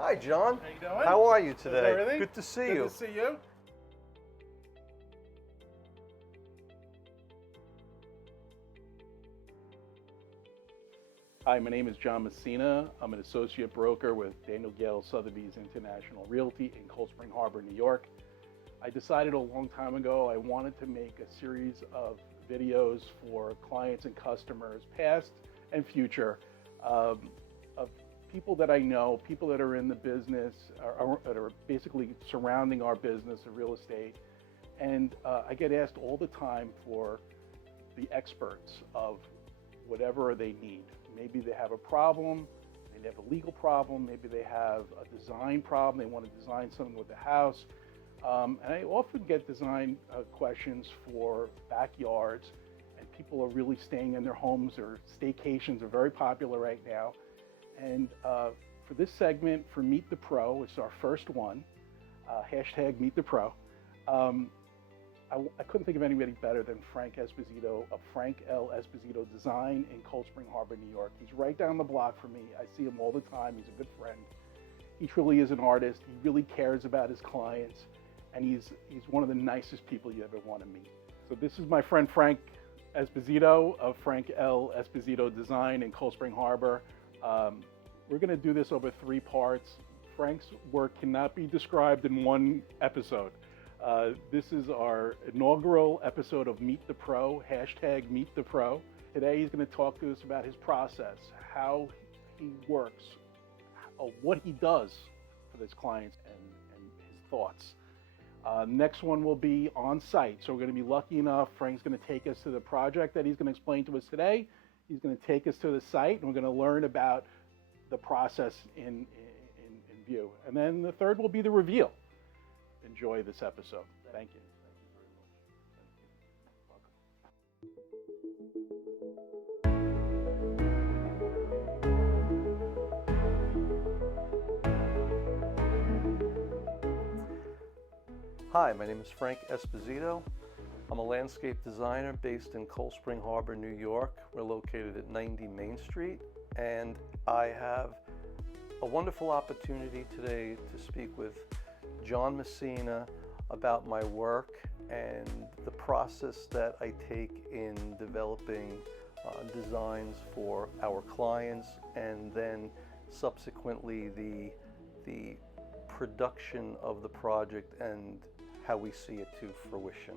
Hi, John. How you doing? How are you How's today? everything? Good to see Good you. to see you. Hi, my name is John Messina. I'm an associate broker with Gale, Sotheby's International Realty in Cold Spring Harbor, New York. I decided a long time ago I wanted to make a series of videos for clients and customers, past and future, of people that I know, people that are in the business, that are basically surrounding our business of real estate. And I get asked all the time for the experts of whatever they need. Maybe they have a problem, maybe they have a legal problem, maybe they have a design problem, they want to design something with the house. And I often get design questions for backyards, and people are really staying in their homes, or staycations are very popular right now. And for this segment, for Meet the Pro, it's our first one, hashtag Meet the Pro. I couldn't think of anybody better than Frank Esposito of Frank Esposito Design in Cold Spring Harbor, New York. He's right down the block from me. I see him all the time. He's a good friend. He truly is an artist. He really cares about his clients, and he's one of the nicest people you ever want to meet. So this is my friend Frank Esposito of Frank Esposito Design in Cold Spring Harbor. We're going to do this over 3 parts. Frank's work cannot be described in one episode. This is our inaugural episode of Meet the Pro, hashtag Meet the Pro. Today he's going to talk to us about his process, how he works, what he does for his clients, and his thoughts. Next one will be on site. So we're going to be lucky enough, Frank's going to take us to the project that he's going to explain to us today. He's going to take us to the site, and we're going to learn about the process in view. And then the third will be the reveal. Enjoy this episode. Thank you. Thank you very much. Welcome. Hi, my name is Frank Esposito. I'm a landscape designer based in Cold Spring Harbor, New York. We're located at 90 Main Street, and I have a wonderful opportunity today to speak with John Messina about my work and the process that I take in developing designs for our clients, and then subsequently the production of the project and how we see it to fruition.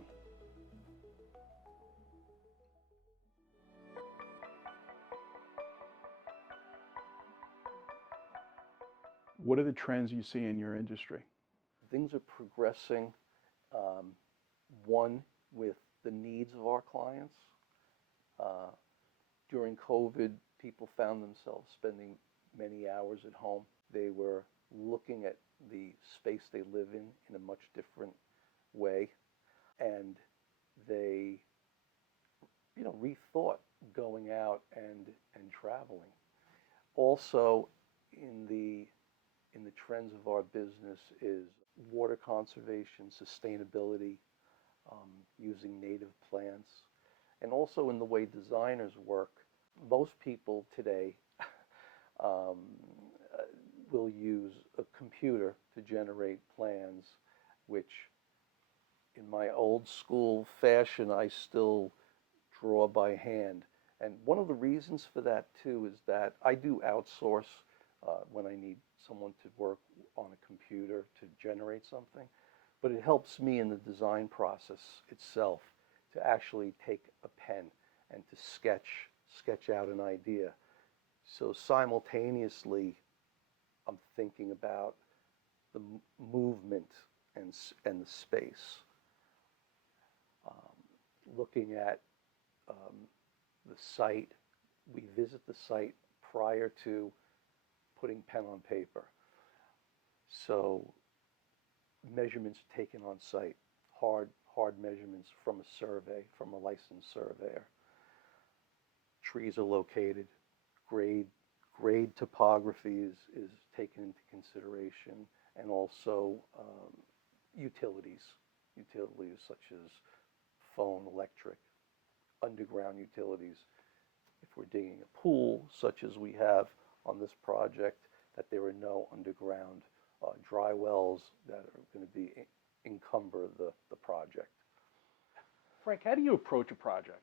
What are the trends you see in your industry? Things are progressing, one, with the needs of our clients. During COVID, people found themselves spending many hours at home. They were looking at the space they live in a much different way, and they rethought going out and traveling. Also, in the trends of our business is water conservation, sustainability, using native plants, and also in the way designers work. Most people today will use a computer to generate plans, which in my old school fashion I still draw by hand. And one of the reasons for that too is that I do outsource when I need someone to work on a computer to generate something, but it helps me in the design process itself to actually take a pen and to sketch out an idea. So simultaneously, I'm thinking about the movement and the space, looking at the site. We visit the site prior to putting pen on paper. So measurements taken on site, hard measurements from a survey, from a licensed surveyor. Trees are located, grade topography is taken into consideration, and also utilities such as phone, electric, underground utilities. If we're digging a pool, such as we have on this project, that there are no underground dry wells that are going to be encumber the project. Frank, how do you approach a project?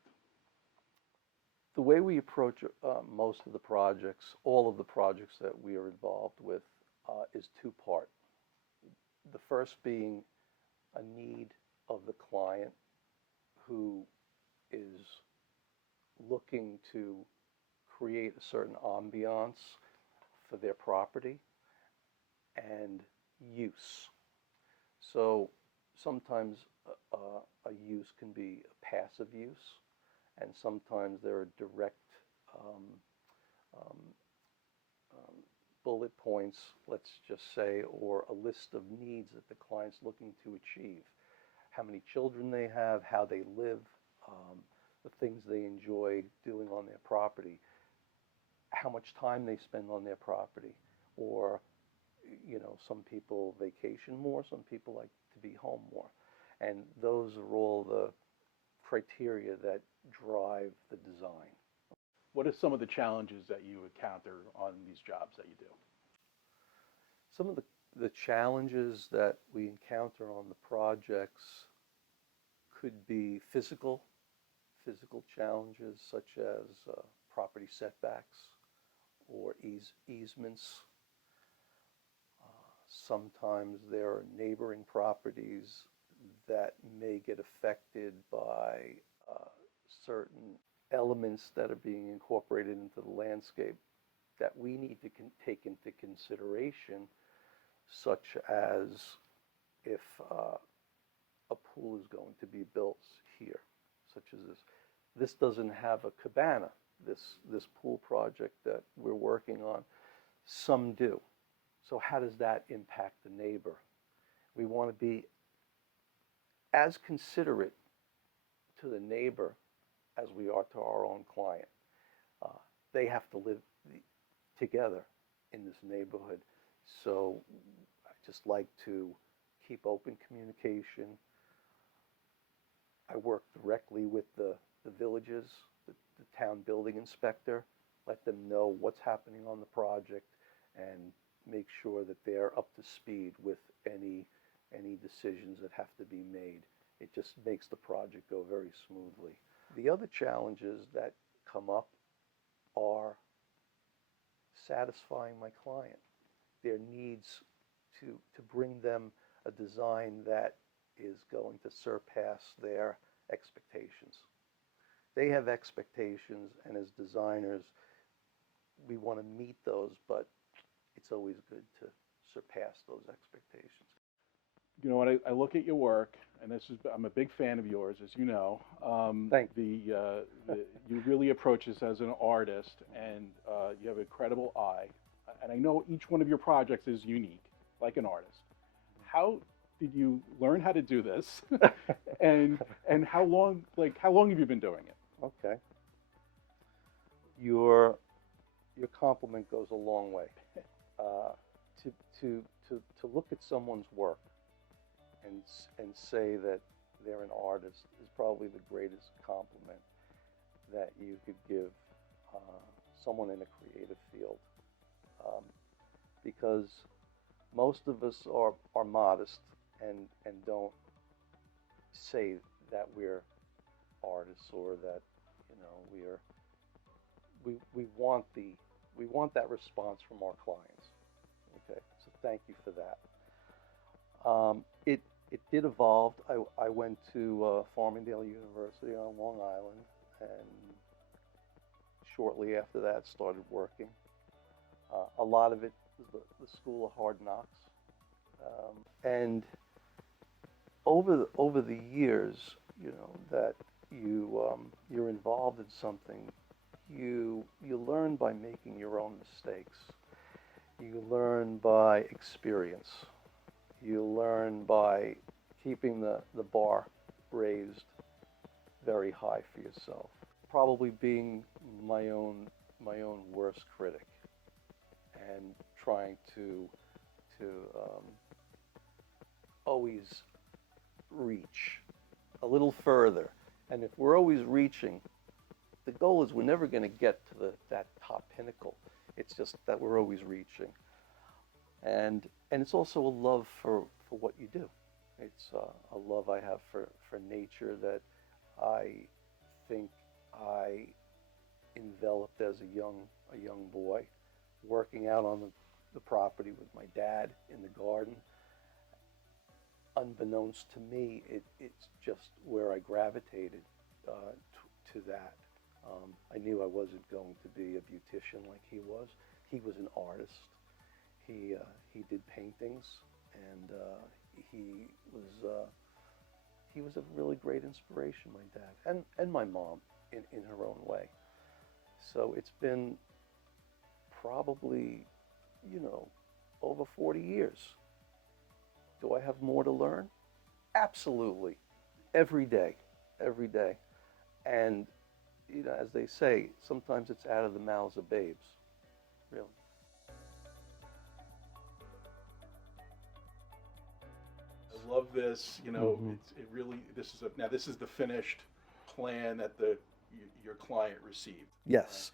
The way we approach most of the projects, all of the projects that we are involved with, is two-part. The first being a need of the client who is looking to create a certain ambiance for their property and use. So sometimes a use can be a passive use, and sometimes there are direct bullet points, let's just say, or a list of needs that the client's looking to achieve. How many children they have, how they live, the things they enjoy doing on their property, how much time they spend on their property, or, you know, some people vacation more, some people like to be home more. And those are all the criteria that drive the design. What are some of the challenges that you encounter on these jobs that you do? Some of the challenges that we encounter on the projects could be physical challenges, such as property setbacks or easements. Sometimes there are neighboring properties that may get affected by certain elements that are being incorporated into the landscape that we need to take into consideration, such as if a pool is going to be built here, such as this. This doesn't have a cabana, this pool project that we're working on. Some do. So how does that impact the neighbor? We want to be as considerate to the neighbor as we are to our own client. They have to live together in this neighborhood. So I just like to keep open communication. I work directly with the villages, the town building inspector, let them know what's happening on the project and make sure that they're up to speed with any decisions that have to be made. It just makes the project go very smoothly. The other challenges that come up are satisfying my client, their needs to bring them a design that is going to surpass their expectations. They have expectations, and as designers, we want to meet those, but it's always good to surpass those expectations. You know, when I look at your work, and I'm a big fan of yours, as you know. Thank You really approach this as an artist, and you have an incredible eye. And I know each one of your projects is unique, like an artist. How did you learn how to do this? and how long have you been doing it? Okay. Your compliment goes a long way. To look at someone's work and say that they're an artist is probably the greatest compliment that you could give someone in a creative field, because most of us are modest and don't say that we're artists, or that, you know, we want that response from our clients. Okay, so thank you for that. It did evolve. I went to Farmingdale University on Long Island, and shortly after that started working. A lot of it was the School of Hard Knocks, and over the years, you know, that you're involved in something, you learn by making your own mistakes. You learn by experience. You learn by keeping the bar raised very high for yourself. Probably being my own worst critic, and trying to always reach a little further. And if we're always reaching, the goal is we're never going to get to that top pinnacle. It's just that we're always reaching. And it's also a love for what you do. It's a love I have for nature that I think I enveloped as a young boy, working out on the property with my dad in the garden. Unbeknownst to me, it's just where I gravitated to that. I knew I wasn't going to be a beautician like he was. He was an artist. He did paintings, and he he was a really great inspiration, my dad, and my mom in her own way. So it's been probably, you know, over 40 years. Do I have more to learn? Absolutely. Every day, every day. And, you know, as they say, sometimes it's out of the mouths of babes, really. I love this. You know, Mhm. it really. This is the finished plan that your client received. Yes.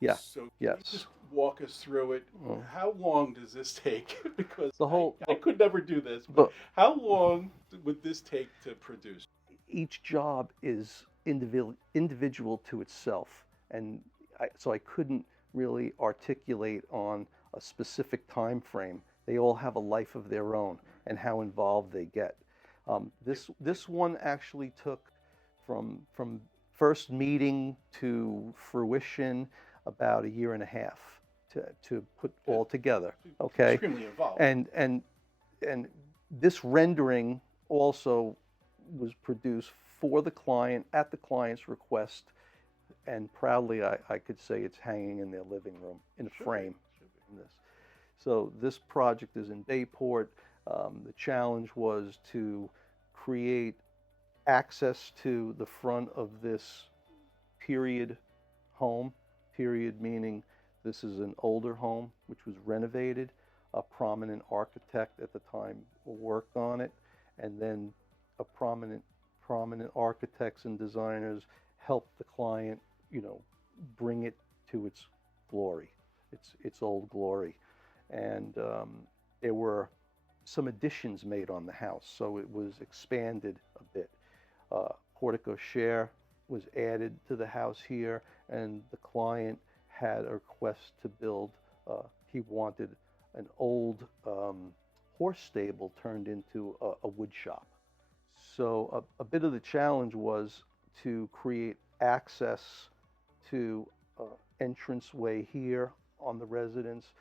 Yeah. So can you Yes. just walk us through it? Mm. How long does this take? Because The whole, I could never do this, but but how long would this take to produce? each job is individual to itself, and so I couldn't really articulate on a specific time frame. They all have a life of their own, and how involved they get. This one actually took from first meeting to fruition about a year and a half to put all together. Okay, Extremely involved. And this rendering also was produced for the client at the client's request, and proudly I could say it's hanging in their living room in a Should be, frame. should be. In this. So this project is in Bayport. The challenge was to create access to the front of this period home. Period meaning this is an older home which was renovated. A prominent architect at the time worked on it, and then a prominent architects and designers helped the client, you know, bring it to its glory, its old glory. And there were some additions made on the house, so it was expanded a bit. Portico share was added to the house here, and the client had a request to build. He wanted an old horse stable turned into a wood shop. So a bit of the challenge was to create access to entranceway here on the residence,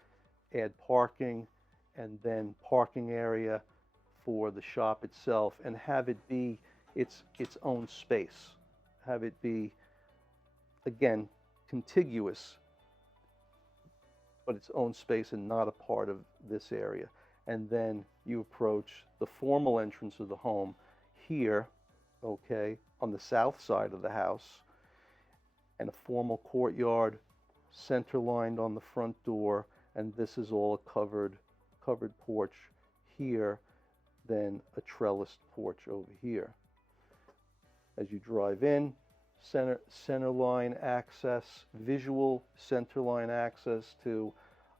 add parking, and then parking area for the shop itself, and have it be its own space. Have it be, again, contiguous, but its own space and not a part of this area. And then you approach the formal entrance of the home here, okay, on the south side of the house, and a formal courtyard, center lined on the front door, and this is all a covered porch here, then a trellised porch over here. As you drive in, center line access, visual center line access to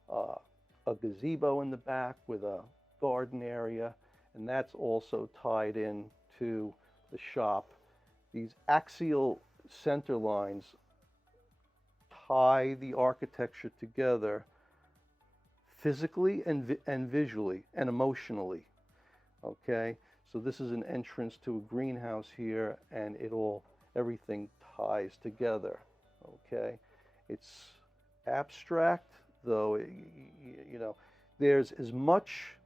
a gazebo in the back with a garden area, and that's also tied in to the shop. These axial center lines tie the architecture together physically and visually and emotionally. Okay, so this is an entrance to a greenhouse here, and everything ties together. Okay, it's abstract, though. You know, there's as much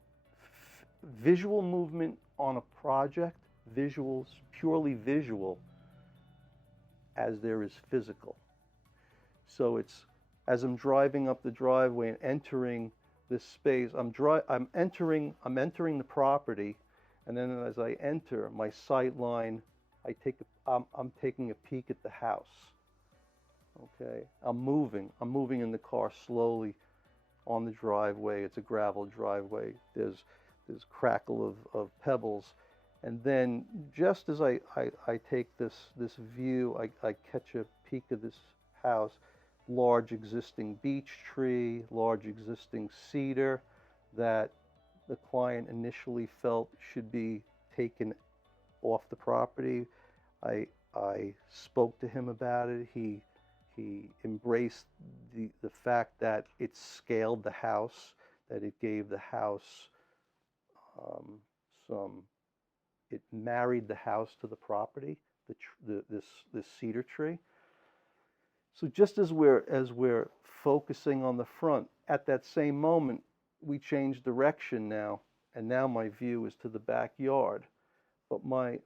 visual movement on a project, purely visual, as there is physical. So it's, as I'm driving up the driveway and entering this space, I'm entering the property, and then as I enter my sight line, I'm taking a peek at the house. Okay, I'm moving in the car slowly on the driveway. It's a gravel driveway. There's crackle of pebbles, and then just as I take this view, I catch a peek of this house. Large existing beech tree, large existing cedar, that the client initially felt should be taken off the property. I spoke to him about it. He embraced the fact that it scaled the house, that it gave the house um, some, it married the house to the property, this cedar tree. So just as we're focusing on the front, at that same moment, we change direction now, and now my view is to the backyard. But my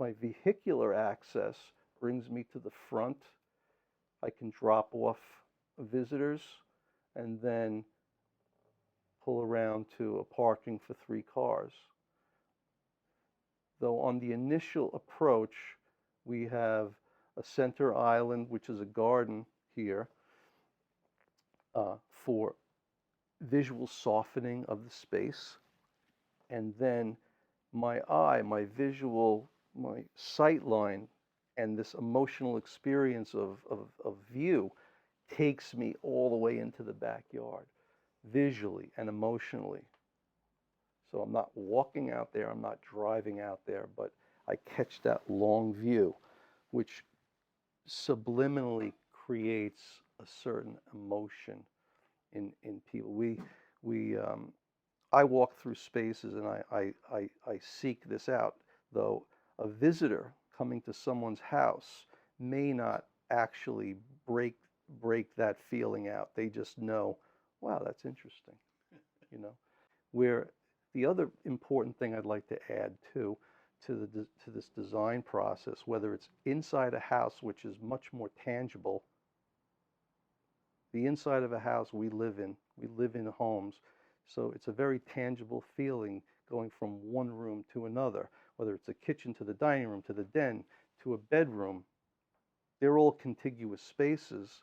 vehicular access brings me to the front. I can drop off visitors and then pull around to a parking for 3 cars. Though on the initial approach, we have a center island, which is a garden here, for visual softening of the space. And then my eye, my visual, my sight line, and this emotional experience of view takes me all the way into the backyard, visually and emotionally. So I'm not walking out there, I'm not driving out there, but I catch that long view, which subliminally creates a certain emotion in people. I walk through spaces and I seek this out, though a visitor coming to someone's house may not actually break that feeling out. They just know, wow, that's interesting, you know. Where the other important thing I'd like to add to this design process, whether it's inside a house, which is much more tangible. The inside of a house we live in homes, so it's a very tangible feeling going from one room to another, whether it's a kitchen to the dining room, to the den, to a bedroom. They're all contiguous spaces,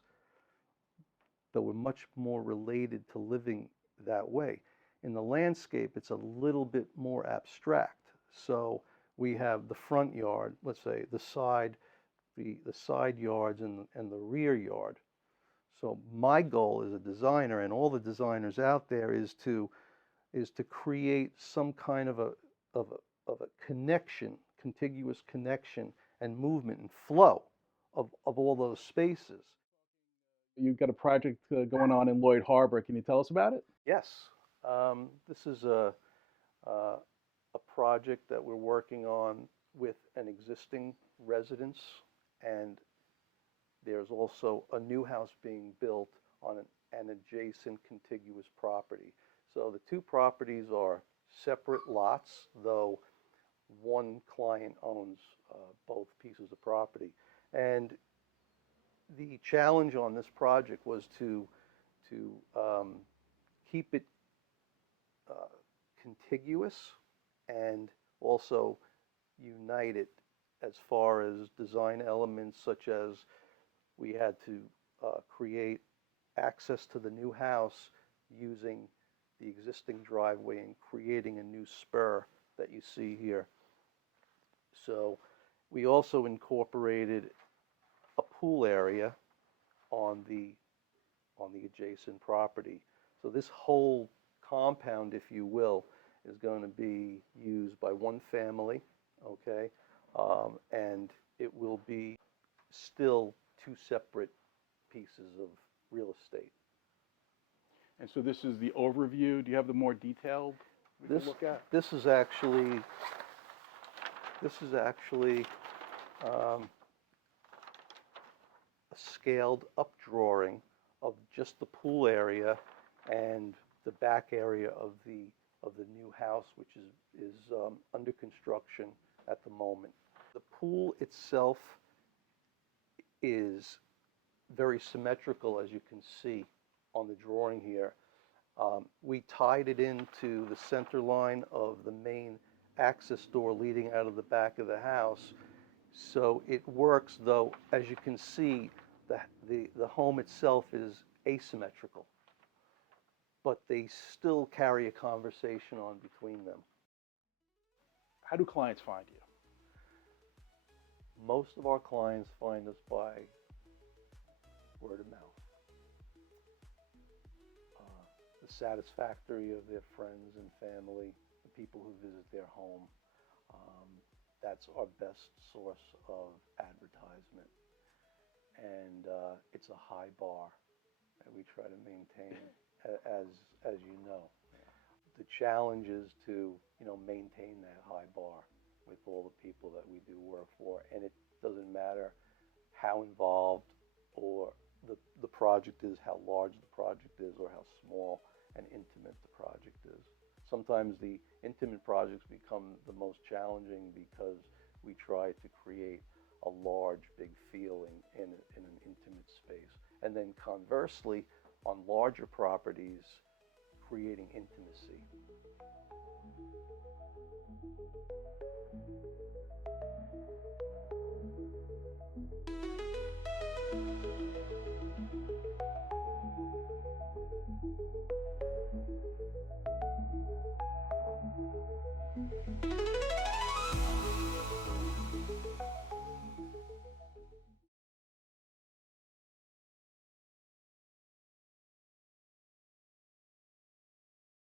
but we're much more related to living that way. In the landscape, it's a little bit more abstract. So we have the front yard, let's say the side yards and the rear yard. So my goal as a designer, and all the designers out there, is to create some kind of a connection, contiguous connection and movement and flow of all those spaces. You've got a project going on in Lloyd Harbor. Can you tell us about it? Yes, this is a project that we're working on with an existing residence, and there's also a new house being built on an adjacent contiguous property. So the two properties are separate lots, though one client owns both pieces of property. And the challenge on this project was to keep it contiguous and also unite it as far as design elements, such as we had to create access to the new house using the existing driveway and creating a new spur that you see here. So we also incorporated a pool area on the adjacent property. So this whole compound, if you will, is going to be used by one family, okay? And it will be still two separate pieces of real estate. And so this is the overview. Do you have the more detailed we can look at? This is actually a scaled up drawing of just the pool area and the back area of the new house, which is under construction at the moment. The pool itself is very symmetrical, as you can see on the drawing here. We tied it into the center line of the main access door leading out of the back of the house. So it works, though, as you can see, the home itself is asymmetrical, but they still carry a conversation on between them. How do clients find you? Most of our clients find us by word of mouth. The satisfactory of their friends and family, the people who visit their home. Um, that's our best source of advertisement. And it's a high bar that we try to maintain, as you know. The challenge is to, maintain that high bar with all the people that we do work for. And it doesn't matter how involved or the project is, how large the project is, or how small and intimate the project is. Sometimes the intimate projects become the most challenging because we try to create a large, big feeling in an intimate space. And then conversely, on larger properties, creating intimacy.